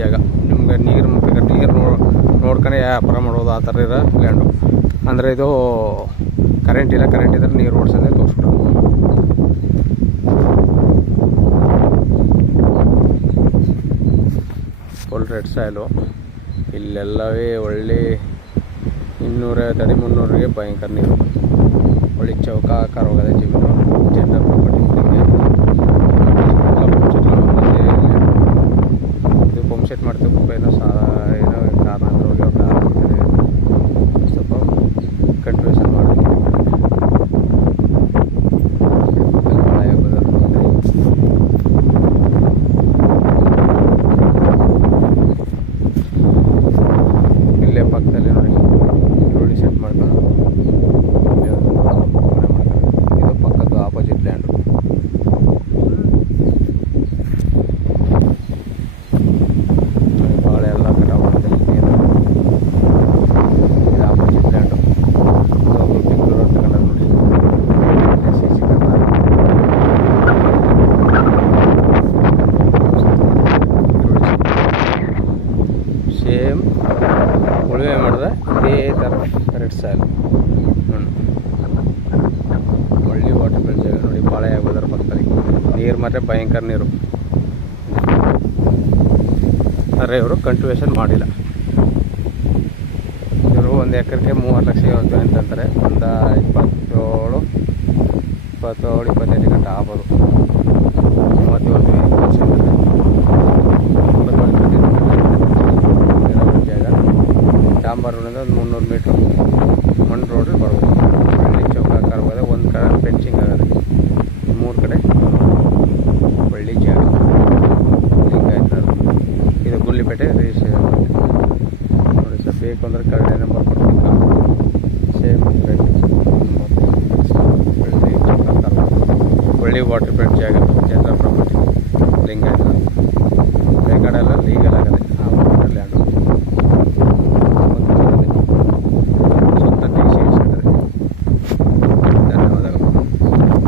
ಜಾಗ. ನಿಮ್ಗೆ ನೀರು ನೋಡ್ಕೊಂಡು ವ್ಯಾಪಾರ ಮಾಡೋದು ಆ ಥರ ಇರೋ ಲ್ಯಾಂಡು. ಅಂದರೆ ಇದು ಕರೆಂಟ್ ಇಲ್ಲ, ಕರೆಂಟ್ ಇದ್ರೆ ನೀರು ಓಡಿಸೋದೇ ತೋರಿಸ್ಬಿಟ್ಟು. Full red soil. ಇಲ್ಲೆಲ್ಲವೇ ಒಳ್ಳೆ 250 ಅಡಿ 300ಗೆ ಭಯಂಕರ ನೀರು. ಒಳ್ಳೆ ಚೌಕ ಆಕಾರ ಹೋಗೋದೆ ಜಮೀನು. ಜನರ ಪ್ರಾಪರ್ಟಿ ಇದು ಪಂಪ್ ಸೆಟ್ ಮಾಡ್ತೀವಿ. ಏನೋ ಕಾರಣ ಸ್ವಲ್ಪ ಕಂಟ್ರಿಬ್ಯೂಷನ್ ಮಾಡಬೇಕು. ಇಲ್ಲೇ ಪಕ್ಕದಲ್ಲಿ ನೋಡಿ ಸೆಟ್ ಮಾಡ್ಕೊಂಡು ಇದು ಪಕ್ಕದ್ದು ಆಪೋಸಿಟ್ ಲ್ಯಾಂಡು. ಬಾಳೆ ಎಲ್ಲ ಕಟಾವಾಗಿದೆ. ಇದು ಆಪೋಸಿಟ್ ಲ್ಯಾಂಡು. ಬೆಂಗಳೂರು ತಗೊಂಡ್ರೆ ನೋಡಿ CC ಸೇಮ್ ಉಳುಮೆ ಮಾಡಿದ್ರೆ ಇದೇ ಥರ ರೆಡ್ ಸಾಯಿಲ್. ಒಳ್ಳೆ ವಾಟರ್ ಬೆಲ್ ಜಾಗ ನೋಡಿ. ಬಾಳೆ ಆಗೋದರ ಪಕ್ಕದಲ್ಲಿ ನೀರು ಮಾತ್ರ ಭಯಂಕರ ನೀರು. ಆದರೆ ಇವರು ಕಂಟ್ರಿಬ್ಯೂಷನ್ ಮಾಡಿಲ್ಲ. ಇವರು 1 ಎಕರೆಗೆ 30 ಲಕ್ಷ ಅಂತಂತಾರೆ. ಒಂದು 25 ಗಂಟೆ ಆಗ್ಬೋದು. 31 ಜಾಗ. ಡಾಂಬರ್ ರೋಡಿಂದ ಒಂದು 300 ಮೀಟ್ರು ಮಣ್ಣು ರೋಡಲ್ಲಿ ಬರ್ಬೋದು. ಹಳ್ಳಿ ಚೌಕಾಕಾರ ಹೋಗೋದೆ. ಒಂದು ಕಡೆ ಫೆನ್ಸಿಂಗ್ ಆಗೋದೆ. 3 ಕಡೆ ಒಳ್ಳೆ ಜಾಗ. ಹಿಂಗಾಯ್ತು. ಇದು ಗುಳ್ಳಿಪೇಟೆ ರಿಜಿಸ್ಟ್ರೇಷನ್ ನೋಡಿ ಸರ್. ಬೇಕು ಅಂದರೆ ಕಡೆ ನಂಬರ್ ಕೊಡ್ಬೇಕು. ಸೇಮ್ ಒಳ್ಳೆ ಚೌಕಾಕಾರ ಒಳ್ಳೆ ವಾಟರ್ ಬೆಡ್ ಜಾಗ.